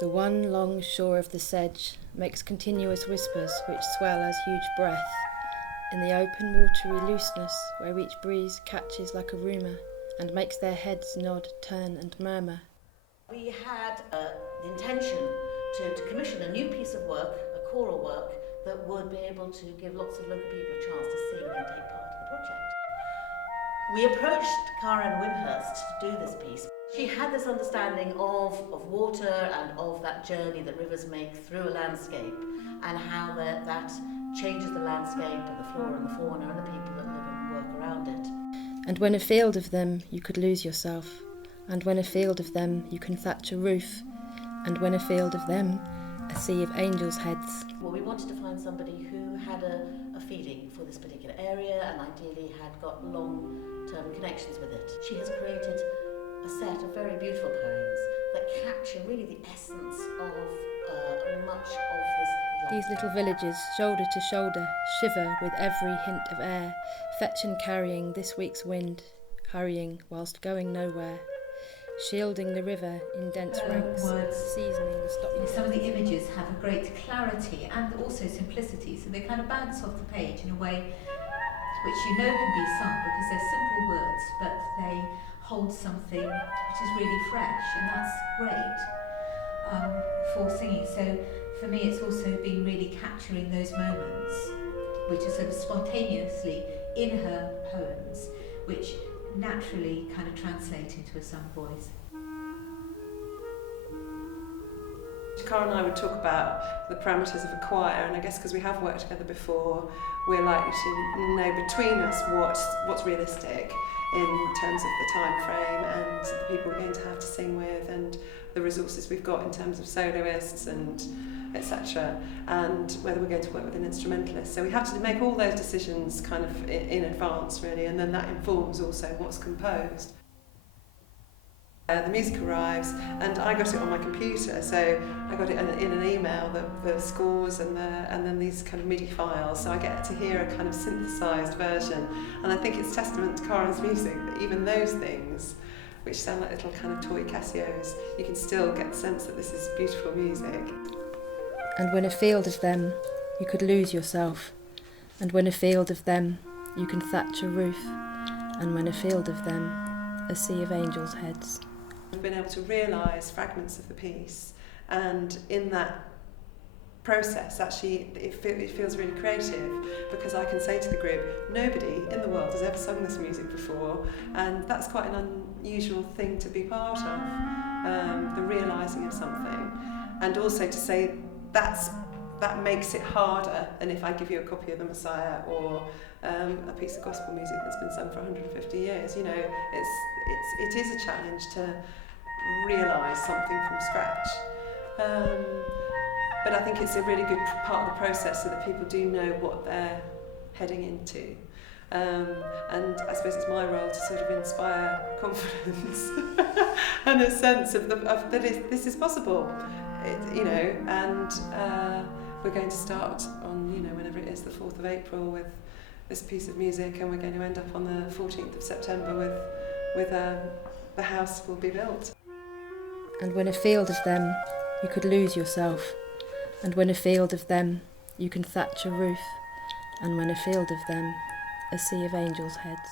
The one long shore of the sedge makes continuous whispers which swell as huge breath, in the open watery looseness where each breeze catches like a rumour and makes their heads nod, turn and murmur. We had the intention to commission a new piece of work, a choral work, that would be able to give lots of local people a chance to sing and take part in the project. We approached Karen Wimhurst to do this piece. She had this understanding of water and of that journey that rivers make through a landscape and how that changes the landscape and the flora and the fauna and the people that live and work around it. And when afield of them you could lose yourself, and when afield of them you can thatch a roof, and when afield of them a sea of angels' heads. Well, we wanted to find somebody who had a feeling for this particular area and ideally had got long-term connections with it. She has created a set of very beautiful poems that capture really the essence of much of this landscape. These little villages, shoulder to shoulder, shiver with every hint of air, fetch and carrying this week's wind, hurrying whilst going nowhere, shielding the river in dense ranks, seasoning the stop. Some of the images have a great clarity and also simplicity, so they kind of bounce off the page in a way which you know can be sung because they're simple words, but they hold something which is really fresh, and that's great for singing. So for me it's also been really capturing those moments which are sort of spontaneously in her poems, which naturally kind of translate into a sung voice. Cara and I would talk about the parameters of a choir, and I guess because we have worked together before, we're likely to know between us what's realistic in terms of the time frame and the people we're going to have to sing with and the resources we've got in terms of soloists and etc., and whether we're going to work with an instrumentalist. So we have to make all those decisions kind of in advance really, and then that informs also what's composed. The music arrives and I got it on my computer, so I got it in an email, the scores and then these kind of MIDI files, so I get to hear a kind of synthesised version, and I think it's testament to Karen's music that even those things, which sound like little kind of toy Casios, you can still get the sense that this is beautiful music. And when afield of them you could lose yourself, and when afield of them you can thatch a roof, and when afield of them a sea of angels' heads. I've been able to realise fragments of the piece, and in that process actually it feels really creative because I can say to the group, nobody in the world has ever sung this music before, and that's quite an unusual thing to be part of, the realising of something, and also to say that makes it harder than if I give you a copy of the Messiah or a piece of gospel music that's been sung for 150 years. You know, it is a challenge to realise something from scratch. But I think it's a really good part of the process so that people do know what they're heading into. And I suppose it's my role to sort of inspire confidence and a sense of that this is possible. And we're going to start on, whenever it is, the 4th of April with this piece of music, and we're going to end up on the 14th of September with the house will be built. And when afield of them you could lose yourself, and when afield of them you can thatch a roof, and when afield of them a sea of angels' heads.